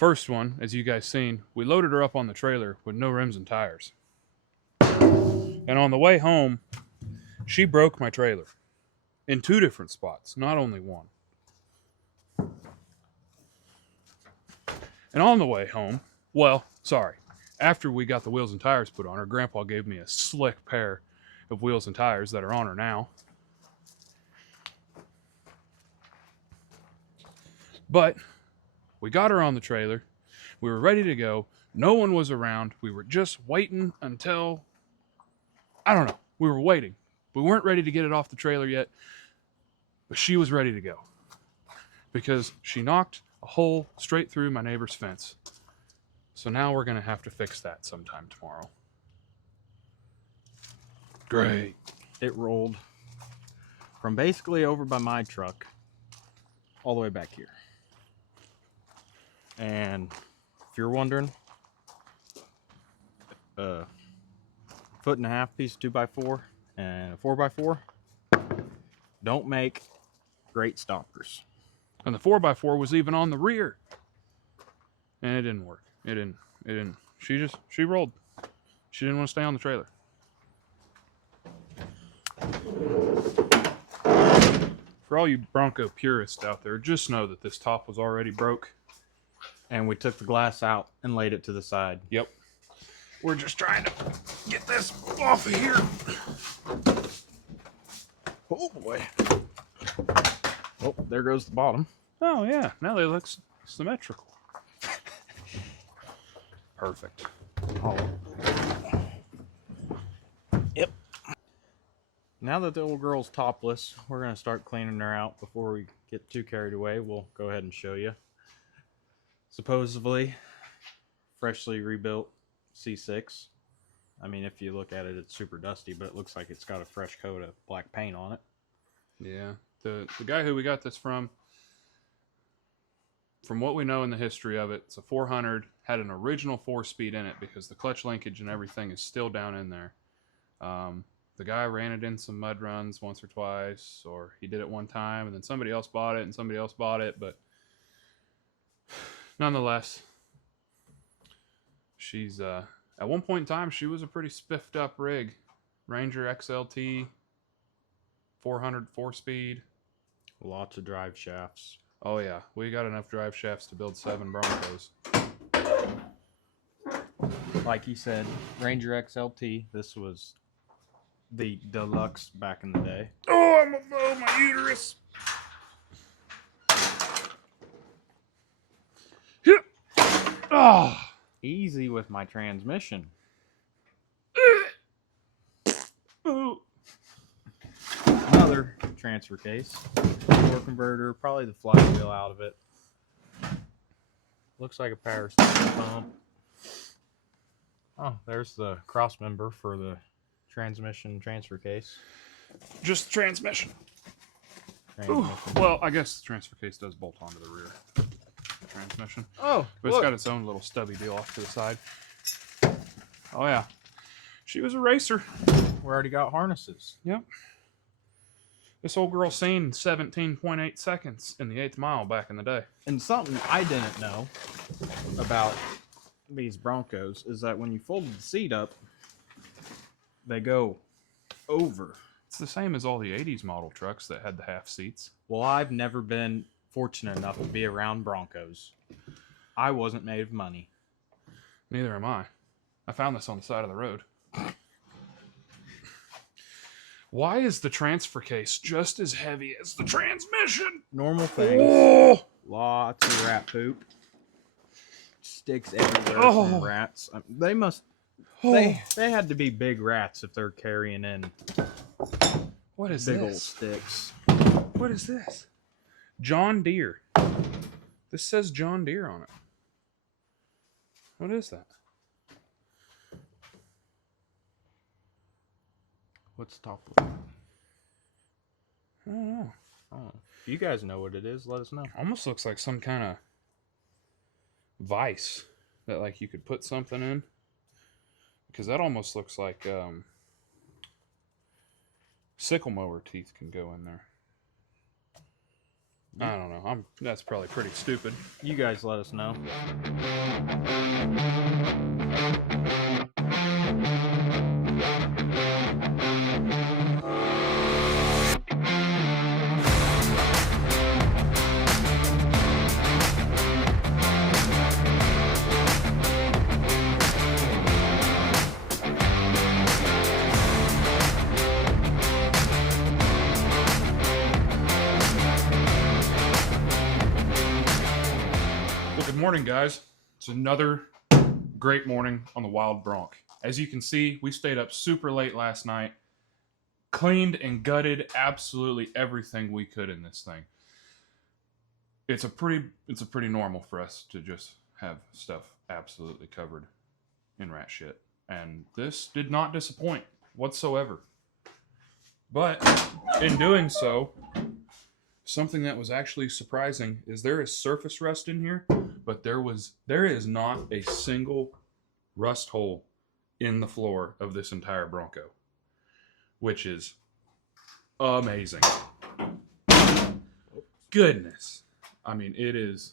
First one, as you guys seen, we loaded her up on the trailer with no rims and tires. And on the way home, she broke my trailer in 2 different spots, not only one. And on the way home, after we got the wheels and tires put on her, Grandpa gave me a slick pair of wheels and tires that are on her now. But we got her on the trailer. We were ready to go. No one was around. We were just waiting until, I don't know. We were waiting. We weren't ready to get it off the trailer yet, but she was ready to go because she knocked a hole straight through my neighbor's fence. So now we're going to have to fix that sometime tomorrow. Great. It rolled from basically over by my truck all the way back here. And if you're wondering, a 1.5 foot piece of 2x4 and a 4x4 don't make great stoppers. And the 4x4 was even on the rear. And it didn't work. It didn't. She rolled. She didn't want to stay on the trailer. For all you Bronco purists out there, just know that this top was already broke. And we took the glass out and laid it to the side. Yep. We're just trying to get this off of here. Oh boy. Oh, there goes the bottom. Oh yeah, now they look symmetrical. Perfect. Oh. Yep. Now that the old girl's topless, we're going to start cleaning her out. Before we get too carried away, we'll go ahead and show you. Supposedly, freshly rebuilt C6. I mean, if you look at it, it's super dusty, but it looks like it's got a fresh coat of black paint on it. Yeah. The guy who we got this from what we know in the history of it, it's a 400, had an original 4-speed in it because the clutch linkage and everything is still down in there. The guy ran it in some mud runs once or twice, or he did it one time, and then somebody else bought it, and somebody else bought it, but nonetheless, she's, at one point in time, she was a pretty spiffed up rig. Ranger XLT, 400 4-speed. Lots of drive shafts. Oh yeah, we got enough drive shafts to build 7 Broncos. Like he said, Ranger XLT. This was the deluxe back in the day. Oh, I'm above my uterus. Oh. Easy with my transmission. Oh. Another transfer case. Door converter, probably the flywheel out of it. Looks like a power steering pump. Oh, there's the cross member for the transmission transfer case. Just the transmission. Ooh, well, I guess the transfer case does bolt onto the rear. The transmission. Oh, but it's got its own little stubby deal off to the side. Oh yeah, she was a racer. We already got harnesses. Yep. This old girl seen 17.8 seconds in the 8th mile back in the day. And something I didn't know about these Broncos is that when you fold the seat up, they go over. It's the same as all the 80s model trucks that had the half seats. Well, I've never been fortunate enough to be around Broncos. I wasn't made of money. Neither am I. I found this on the side of the road. Why is the transfer case just as heavy as the transmission? Normal things. Oh! Lots of rat poop. Sticks everywhere from rats. They must... They had to be big rats if they're carrying in what is big this? Old sticks. What is this? John Deere. This says John Deere on it. What is that? What's the top of it? I don't know. Oh, if you guys know what it is, let us know. Almost looks like some kind of vise that like you could put something in. Because that almost looks like sickle mower teeth can go in there. I don't know. That's probably pretty stupid. You guys let us know. Well, good morning, guys. It's another great morning on the Wild Bronc. As you can see, we stayed up super late last night, cleaned and gutted absolutely everything we could in this thing. It's a pretty normal for us to just have stuff absolutely covered in rat shit. And this did not disappoint whatsoever. But in doing so, something that was actually surprising is there is surface rust in here, but there is not a single rust hole in the floor of this entire Bronco, which is amazing. Goodness. I mean, it is.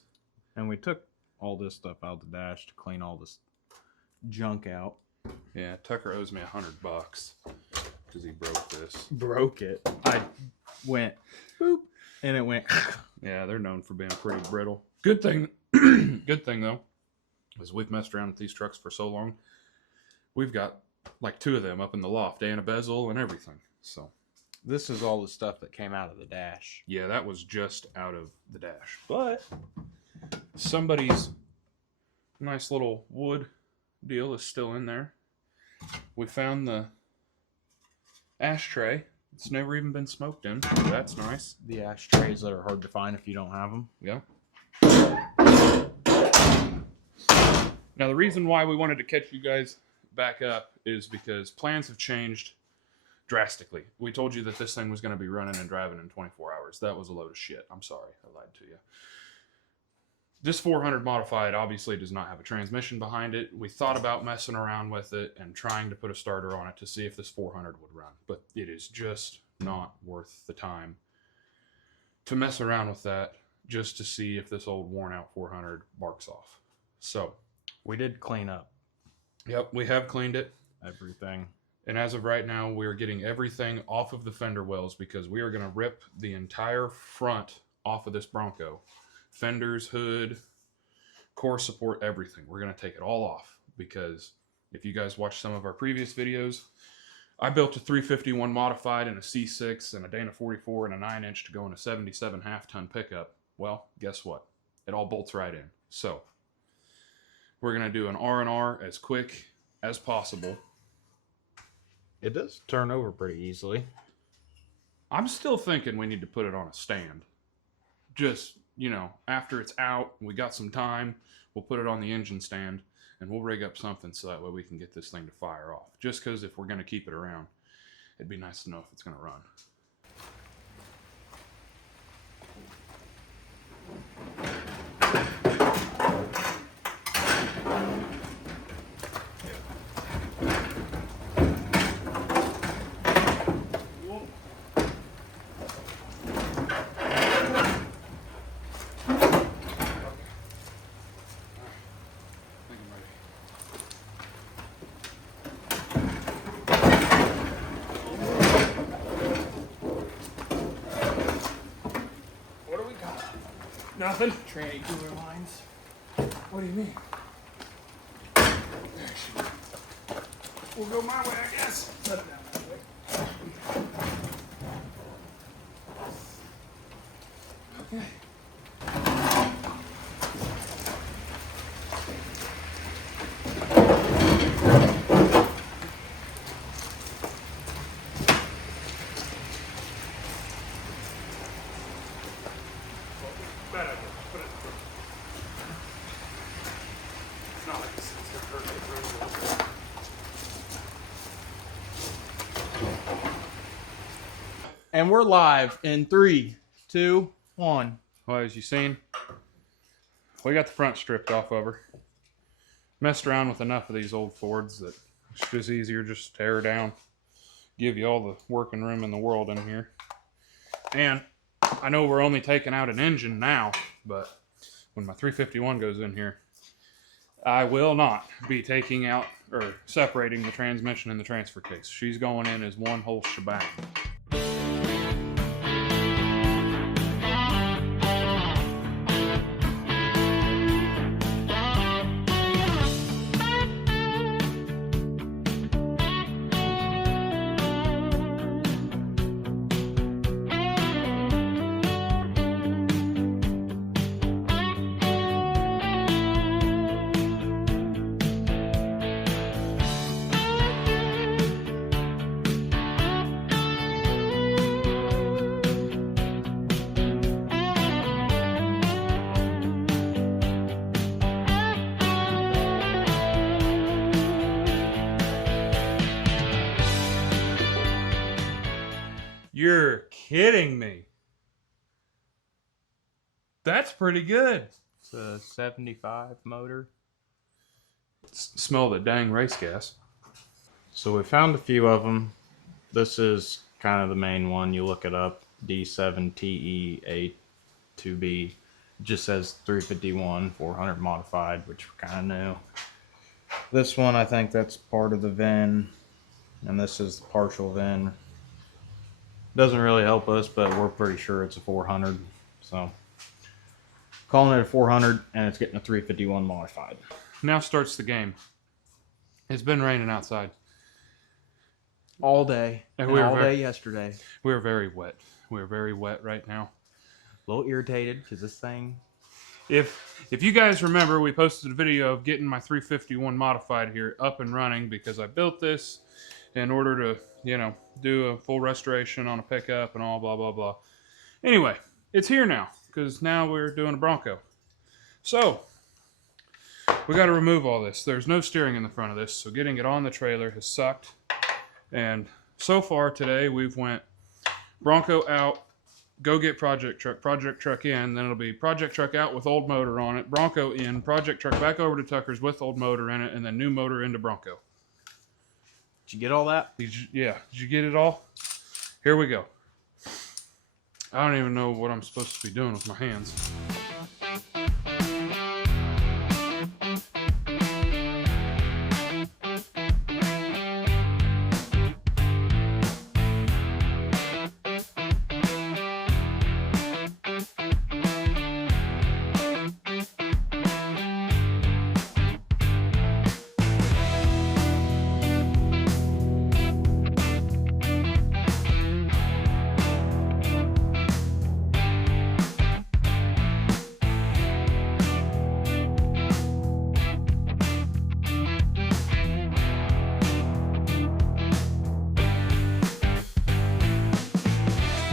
And we took all this stuff out of the dash to clean all this junk out. Yeah, Tucker owes me $100 because he broke this. Broke it. I went boop, and it went. Yeah, they're known for being pretty brittle. Good thing though, is we've messed around with these trucks for so long. We've got like 2 of them up in the loft and a bezel and everything. So This is all the stuff that came out of the dash. yeah, that was just out of the dash. But somebody's nice little wood deal is still in there. We found the ashtray. It's never even been smoked in. So that's nice. The ashtrays that are hard to find if you don't have them. Yeah. Now, the reason why we wanted to catch you guys back up is because plans have changed drastically. We told you that this thing was going to be running and driving in 24 hours. That was a load of shit. I'm sorry. I lied to you. This 400 modified obviously does not have a transmission behind it. We thought about messing around with it and trying to put a starter on it to see if this 400 would run, but it is just not worth the time to mess around with that just to see if this old worn out 400 barks off. So We did clean up yep, we have cleaned it. everything. And as of right now, we are getting everything off of the fender wells because we are going to rip the entire front off of this Bronco. Fenders, hood, core support, everything. We're going to take it all off because if you guys watched some of our previous videos, I built a 351 modified and a C6 and a Dana 44 and a 9-inch to go in a 77 half-ton pickup. Well, guess what? It all bolts right in. So we're going to do an R&R as quick as possible. It does turn over pretty easily. I'm still thinking we need to put it on a stand. Just, you know, after it's out, we got some time, we'll put it on the engine stand, and we'll rig up something so that way we can get this thing to fire off. Just because if we're going to keep it around, it'd be nice to know if it's going to run. Nothing. Tranny cooler lines. What do you mean? We'll go my way, I guess. Set it down that way. Okay. Bad idea. Put it through. It's not like this thing's gonna hurt me. And we're live in 3, 2, 1. Well, as you've seen, we got the front stripped off of her. Messed around with enough of these old Fords that it's just easier just to tear her down. Give you all the working room in the world in here. And I know we're only taking out an engine now, but when my 351 goes in here, I will not be taking out or separating the transmission and the transfer case. She's going in as one whole shebang. You're kidding me. That's pretty good. It's a 75 motor. Smell the dang race gas. So we found a few of them. This is kind of the main one. You look it up, D7TEA2B. Just says 351 400 modified, which we're kind of new. This one, I think that's part of the VIN, and this is the partial VIN. Doesn't really help us, but we're pretty sure it's a 400. So calling it a 400, and it's getting a 351 modified. Now starts the game. It's been raining outside. All day. And And all day yesterday. We're very wet. We're very wet right now. A little irritated because this thing. If you guys remember, we posted a video of getting my 351 modified here up and running because I built this in order to, do a full restoration on a pickup and all blah, blah, blah. Anyway, it's here now because now we're doing a Bronco. So, we got to remove all this. There's no steering in the front of this, so getting it on the trailer has sucked. And so far today, we've went Bronco out, go get project truck in, then it'll be project truck out with old motor on it, Bronco in, project truck back over to Tucker's with old motor in it, and then new motor into Bronco. Did you get all that? Did you get it all? Here we go. I don't even know what I'm supposed to be doing with my hands.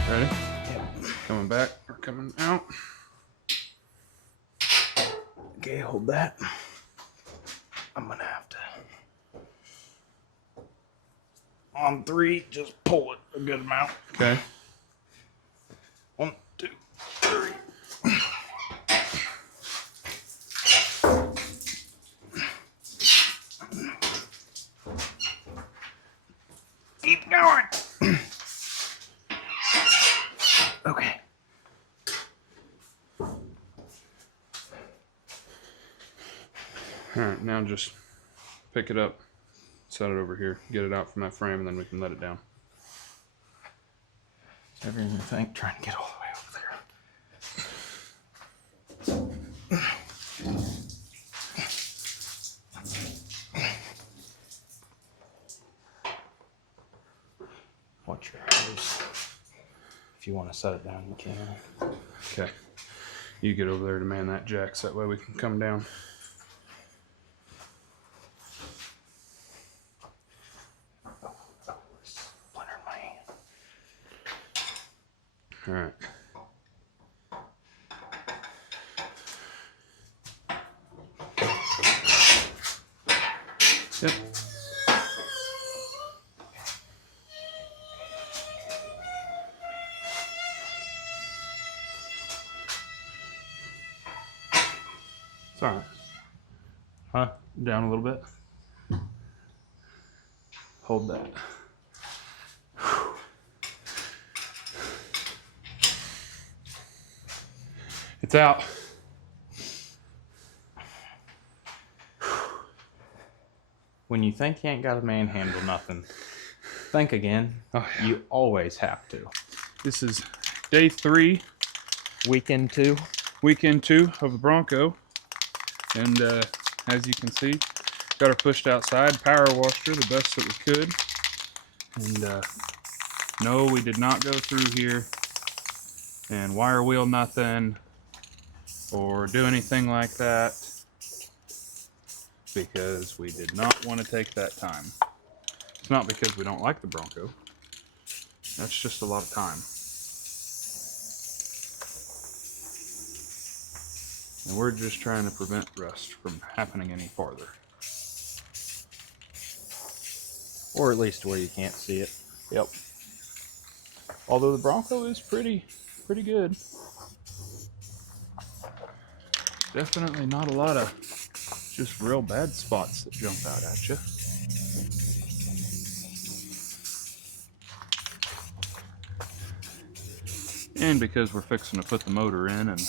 Ready? Yep. Coming back or coming out. Okay, hold that. I'm going to have to. On 3, just pull it a good amount. Okay. 1, 2, 3. Keep going. Okay. All right, now just pick it up, set it over here, get it out from that frame, and then we can let it down. Everything you think, trying to get all the way over there. Watch your hose. If you want to set it down, you can. Okay. You get over there to man that jack, so that way we can come down. Splintered my hand. All right. Yep. It's all right. Huh? Down a little bit. Hold that. It's out. When you think you ain't got a manhandle nothing, think again. Oh, yeah. You always have to. This is day 3, Weekend 2. weekend 2 of the Bronco. And as you can see, got her pushed outside, power washed her the best that we could. And no, we did not go through here and wire wheel nothing or do anything like that, because we did not want to take that time. It's not because we don't like the Bronco. That's just a lot of time. And we're just trying to prevent rust from happening any farther. Or at least where you can't see it. Yep. Although the Bronco is pretty good. Definitely not a lot of just real bad spots that jump out at you. And because we're fixing to put the motor in, and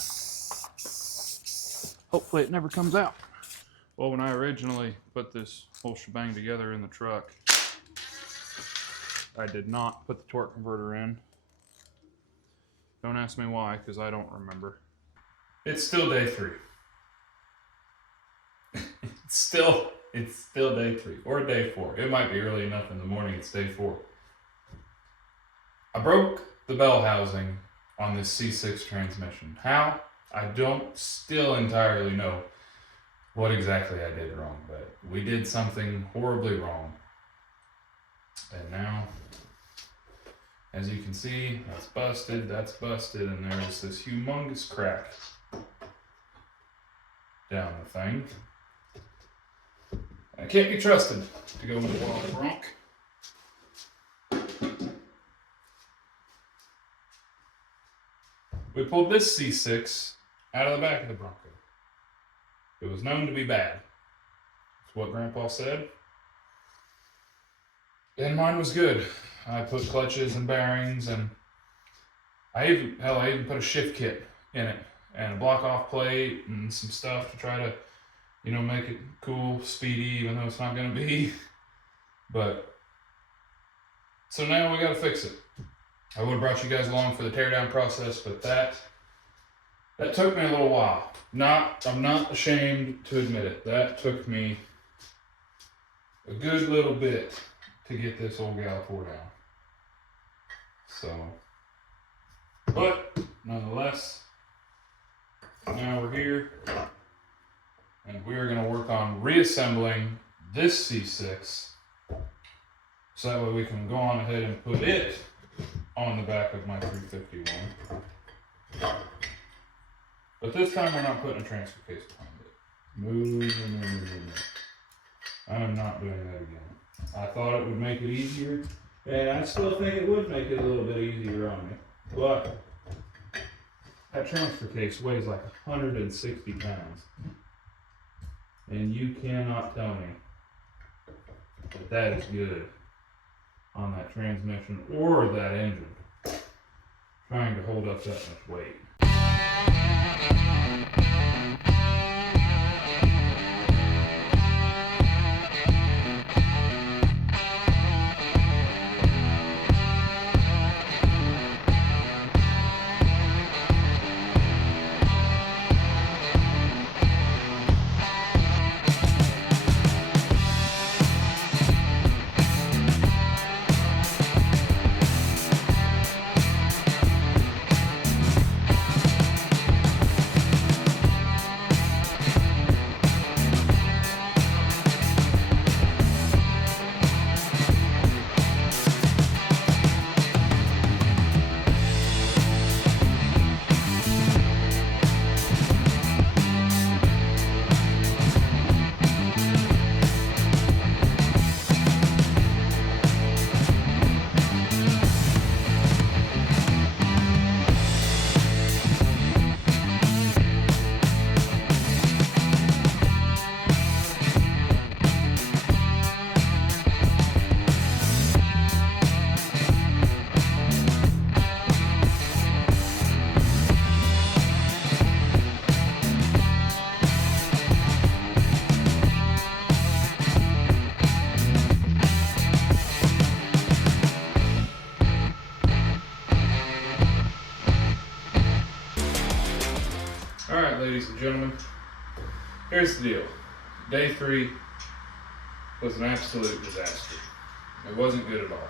hopefully it never comes out. Well, when I originally put this whole shebang together in the truck, I did not put the torque converter in. Don't ask me why, because I don't remember. It's still day 3. It's still day 3 or day 4. It might be early enough in the morning. It's day 4. I broke the bell housing on this C6 transmission. How? I don't still entirely know what exactly I did wrong, but we did something horribly wrong. And now, as you can see, that's busted, and there's this humongous crack down the thing. And it can't be trusted to go into wild bronc. We pulled this C6 out of the back of the Bronco. It was known to be bad. That's what Grandpa said. And mine was good. I put clutches and bearings, and I even put a shift kit in it and a block off plate and some stuff to try to, make it cool, speedy, even though it's not going to be. But so now we got to fix it. I would have brought you guys along for the teardown process, but that took me a little while. I'm not ashamed to admit it. That took me a good little bit to get this old gal tore down. So, but nonetheless, now we're here, and we are going to work on reassembling this C6, so that way we can go on ahead and put it on the back of my 351. But this time we're not putting a transfer case behind it. No. I am not doing that again. I thought it would make it easier, and I still think it would make it a little bit easier on me. But that transfer case weighs like 160 pounds. And you cannot tell me that that is good on that transmission or that engine, trying to hold up that much weight. Alright, ladies and gentlemen, here's the deal. Day 3 was an absolute disaster. It wasn't good at all.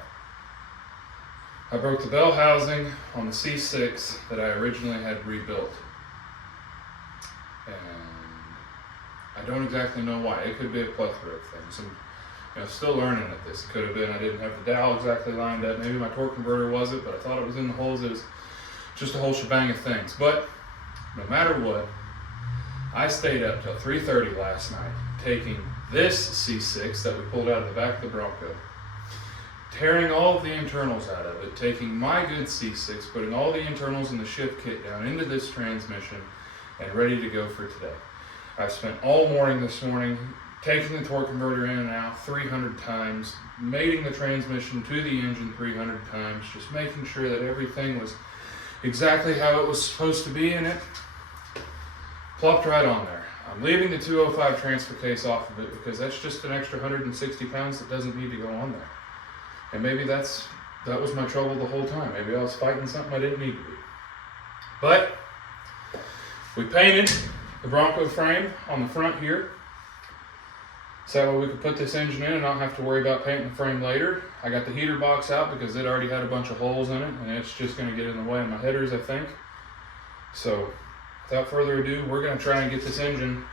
I broke the bell housing on the C6 that I originally had rebuilt. And I don't exactly know why. It could be a plethora of things. I'm still learning at this. It could have been I didn't have the dowel exactly lined up. Maybe my torque converter wasn't, but I thought it was in the holes. It was just a whole shebang of things. But no matter what, I stayed up till 3:30 last night, taking this C6 that we pulled out of the back of the Bronco, tearing all of the internals out of it, taking my good C6, putting all the internals and the shift kit down into this transmission, and ready to go for today. I've spent all morning this morning taking the torque converter in and out 300 times, mating the transmission to the engine 300 times, just making sure that everything was exactly how it was supposed to be, and it plopped right on there. I'm leaving the 205 transfer case off of it because that's just an extra 160 pounds that doesn't need to go on there. And maybe that was my trouble the whole time. Maybe I was fighting something I didn't need to be. But we painted the Bronco frame on the front here, so that way we could put this engine in and not have to worry about painting the frame later. I got the heater box out because it already had a bunch of holes in it, and it's just going to get in the way of my headers, I think. So without further ado, we're going to try and get this engine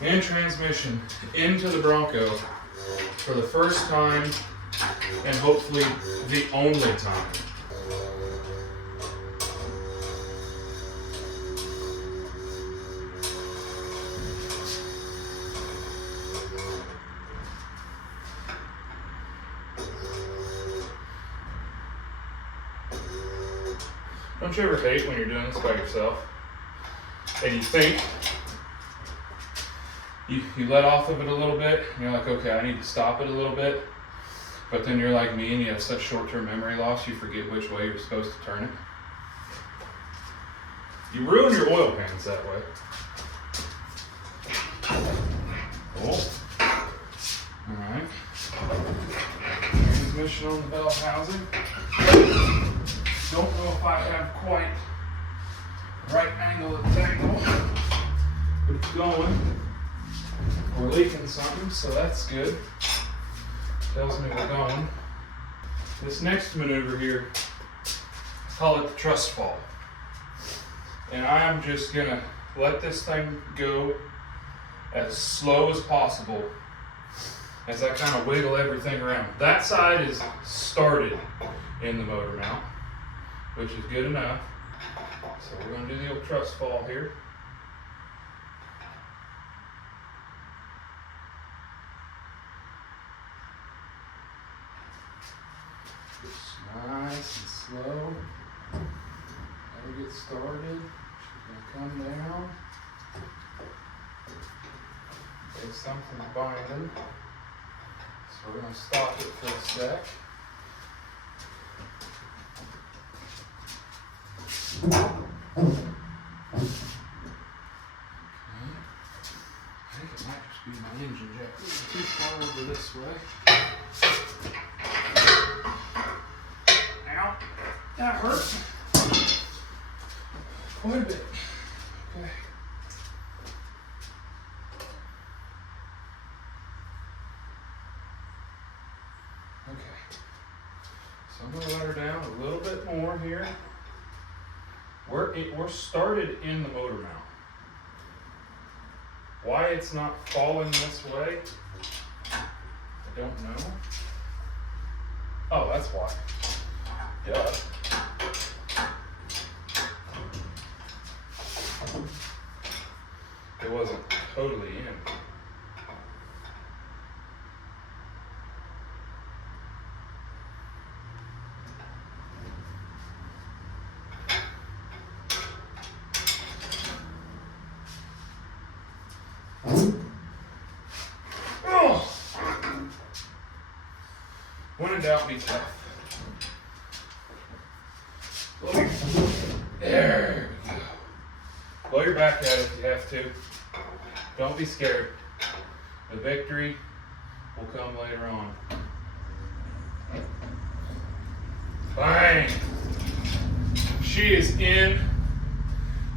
and transmission into the Bronco for the first time and hopefully the only time. Don't you ever hate when you're doing this by yourself and you think you let off of it a little bit and you're like, okay, I need to stop it a little bit, but then you're like me and you have such short-term memory loss you forget which way you're supposed to turn it. You ruin your oil pans that way. Cool. Alright. Transmission on the bell housing. Don't know if I have quite the right angle of the tangle, but it's going. We're leaking something, so that's good. Tells me we're going. This next maneuver here, I call it the truss fall. And I'm just gonna let this thing go as slow as possible as I kind of wiggle everything around. That side is started in the motor mount, which is good enough. So we're going to do the old truss fall here. Just nice and slow. Never get started. She's going to come down. There's something binding. So we're going to stop it for a sec. Okay. I think it might just be my engine jack. Too far over this way. Ow. That hurts. Quite a bit. Okay. Okay. So I'm going to let her down a little bit more here. We're started in the motor mount. Why it's not falling this way, I don't know. Oh, that's why. Duh. It wasn't totally in. When in doubt, be tough. There we go. Blow your back at it if you have to. Don't be scared. The victory will come later on. Bang! She is in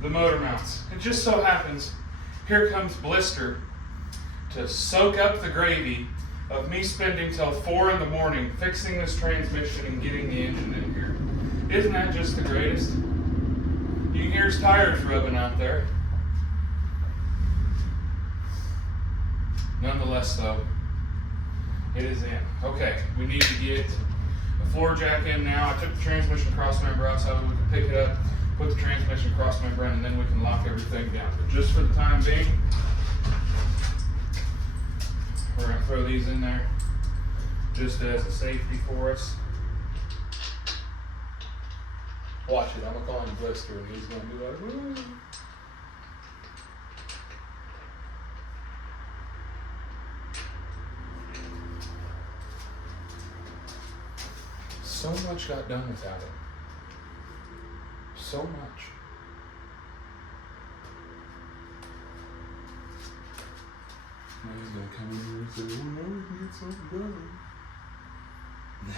the motor mounts. It just so happens, here comes Blister to soak up the gravy of me spending till 4 in the morning fixing this transmission and getting the engine in here. Isn't that just the greatest? You can hear his tires rubbing out there. Nonetheless, though, it is in. Okay, we need to get a floor jack in now. I took the transmission crossmember out so we could pick it up, put the transmission crossmember in, and then we can lock everything down. But just for the time being, we're going to throw these in there just as a safety for us. Watch it. I'm going to call him Blister, and he's going to be like, woo. So much got done without it. So much. Now he's gonna come in here and say, "Oh no, we can get something done." Now.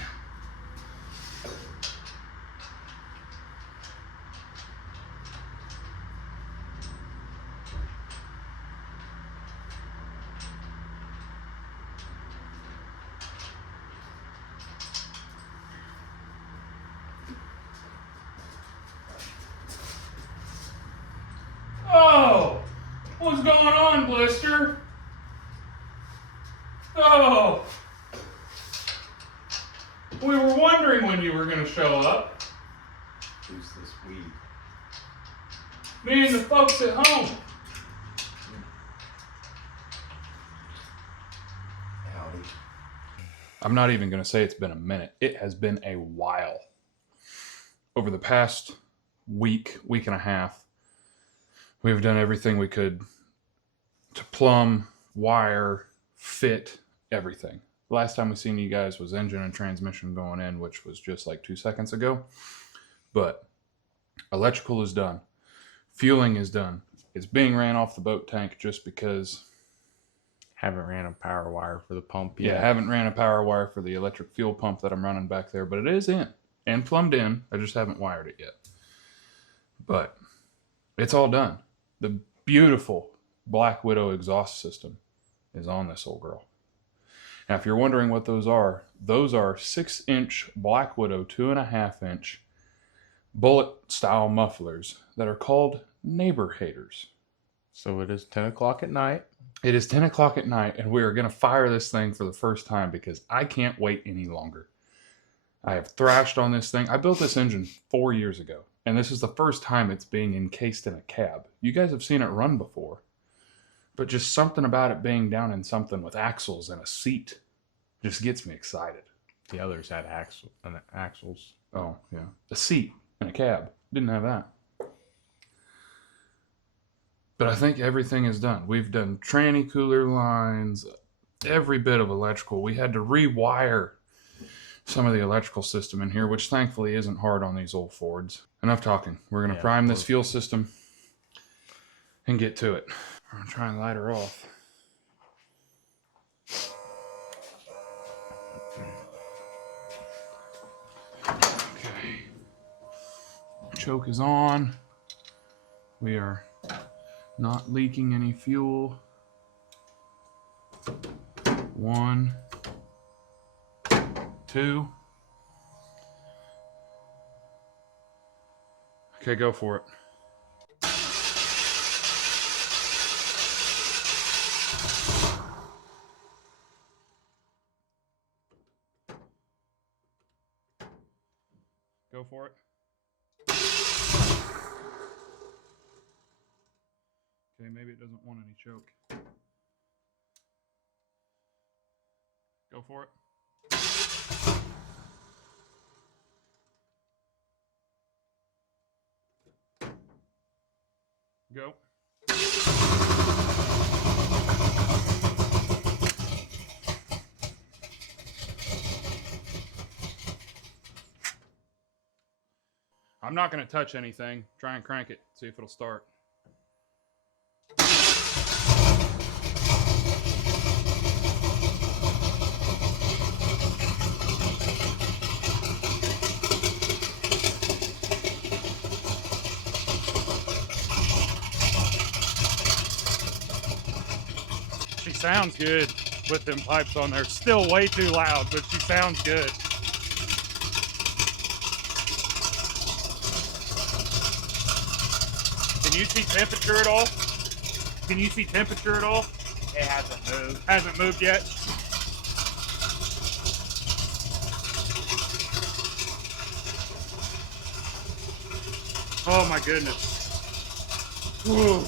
Oh, what's going on, Blister? Oh, we were wondering when you were going to show up. Who's this weed? Me and the folks at home. Howdy. I'm not even going to say it's been a minute. It has been a while. Over the past week and a half, we've done everything we could to plumb, wire, fit, everything. The last time we seen you guys was engine and transmission going in, which was just like 2 seconds ago. But electrical is done. Fueling is done. It's being ran off the boat tank just because... Haven't ran a power wire for the pump yet. Yeah, I haven't ran a power wire for the electric fuel pump that I'm running back there, but it is in and plumbed in. I just haven't wired it yet. But it's all done. The beautiful Black Widow exhaust system is on this old girl. Now, if you're wondering what those are 6-inch Black Widow 2.5-inch bullet style mufflers that are called neighbor haters. So it is 10 o'clock at night. It is 10 o'clock at night, and we are going to fire this thing for the first time because I can't wait any longer. I have thrashed on this thing. I built this engine 4 years ago, and this is the first time it's being encased in a cab. You guys have seen it run before, but just something about it being down in something with axles and a seat just gets me excited. The others had axles. Oh, yeah. A seat in a cab. Didn't have that. But I think everything is done. We've done tranny cooler lines, every bit of electrical. We had to rewire some of the electrical system in here, which thankfully isn't hard on these old Fords. Enough talking. We're going to prime this fuel system and get to it. I'm going to try and light her off. Okay. Choke is on. We are not leaking any fuel. 1, 2. Okay, go for it. Go for it. Okay, maybe it doesn't want any choke. Go for it. Go. I'm not going to touch anything. Try and crank it. See if it'll start. sounds good with them pipes on there. Still way too loud, but she sounds good. Can you see temperature at all? Can you see temperature at all? It hasn't moved. Hasn't moved yet. Oh my goodness. Whoa.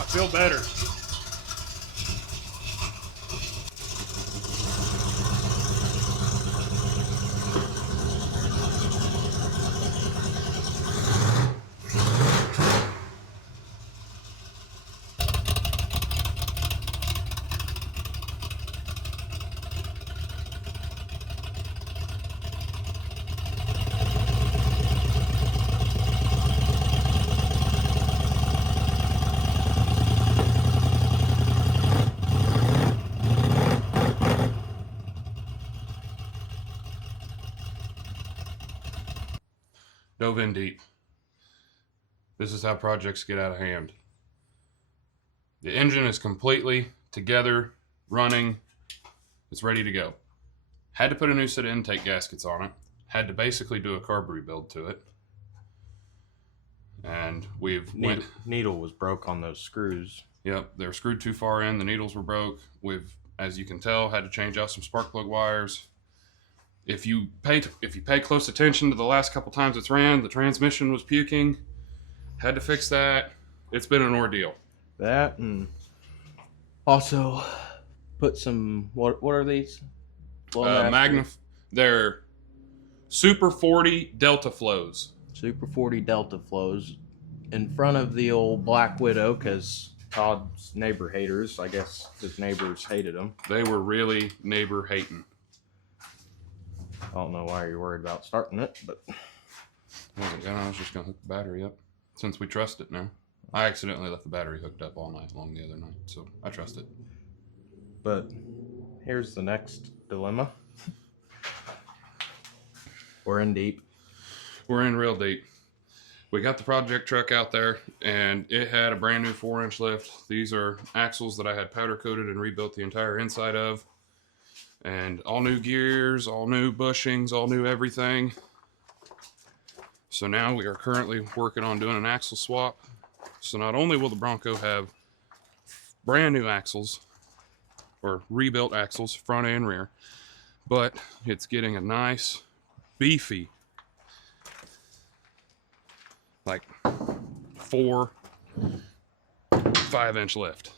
I feel better. Dove in deep. This is how projects get out of hand. The engine is completely together, running. It's ready to go. Had to put a new set of intake gaskets on it. Had to basically do a carb rebuild to it. And Needle was broke on those screws. Yep, they were screwed too far in. The needles were broke. We've, as you can tell, had to change out some spark plug wires. If you pay close attention to the last couple times it's ran, the transmission was puking. Had to fix that. It's been an ordeal. That, and also put some, what are these? They're Super 40 Delta Flows. Super 40 Delta Flows in front of the old Black Widow, because Todd's neighbor haters, I guess his neighbors hated him. They were really neighbor hating. I don't know why you're worried about starting it, but I was just gonna hook the battery up since we trust it now. I accidentally left the battery hooked up all night long the other night, so I trust it. But here's the next dilemma. We're in deep. We're in real deep. We got the project truck out there, and it had a brand new 4-inch lift. These are axles that I had powder coated and rebuilt the entire inside of. And all new gears, all new bushings, all new everything. So now we are currently working on doing an axle swap. So not only will the Bronco have brand new axles, or rebuilt axles, front and rear, but it's getting a nice, beefy, like 4, 5-inch lift.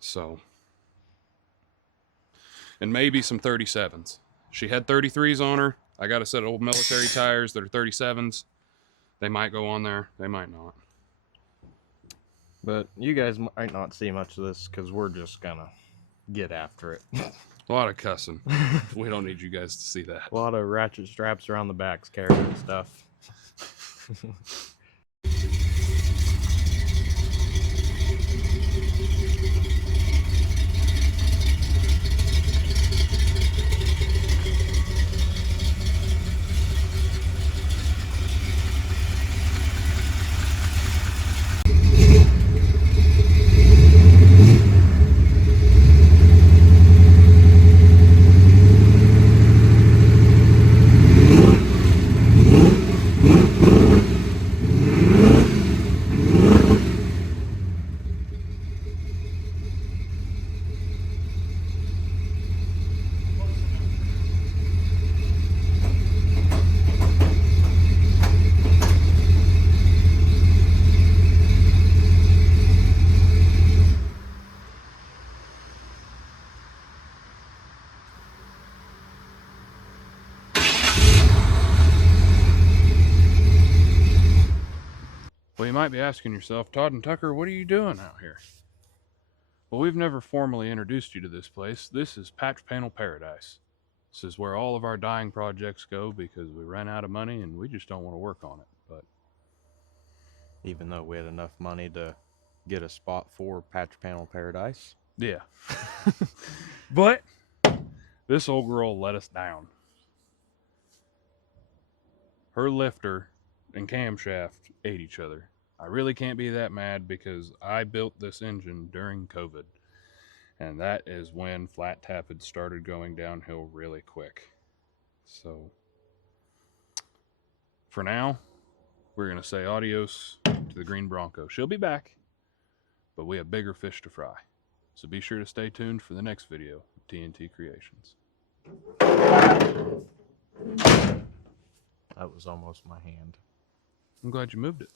So, and maybe some 37s. She had 33s on her. I got a set of old military tires that are 37s. They might go on there. They might not. But you guys might not see much of this because we're just gonna get after it. A lot of cussing. We don't need you guys to see that. A lot of ratchet straps around the backs carrying stuff. Well, you might be asking yourself, Todd and Tucker, what are you doing out here? Well, we've never formally introduced you to this place. This is Patch Panel Paradise. This is where all of our dying projects go because we ran out of money and we just don't want to work on it. But Even though we had enough money to get a spot for Patch Panel Paradise. yeah. But this old girl let us down. Her lifter and camshaft ate each other. I really can't be that mad because I built this engine during COVID. And that is when flat tap had started going downhill really quick. So for now, we're going to say adios to the green Bronco. She'll be back, but we have bigger fish to fry. So be sure to stay tuned for the next video of TNT Creations. That was almost my hand. I'm glad you moved it.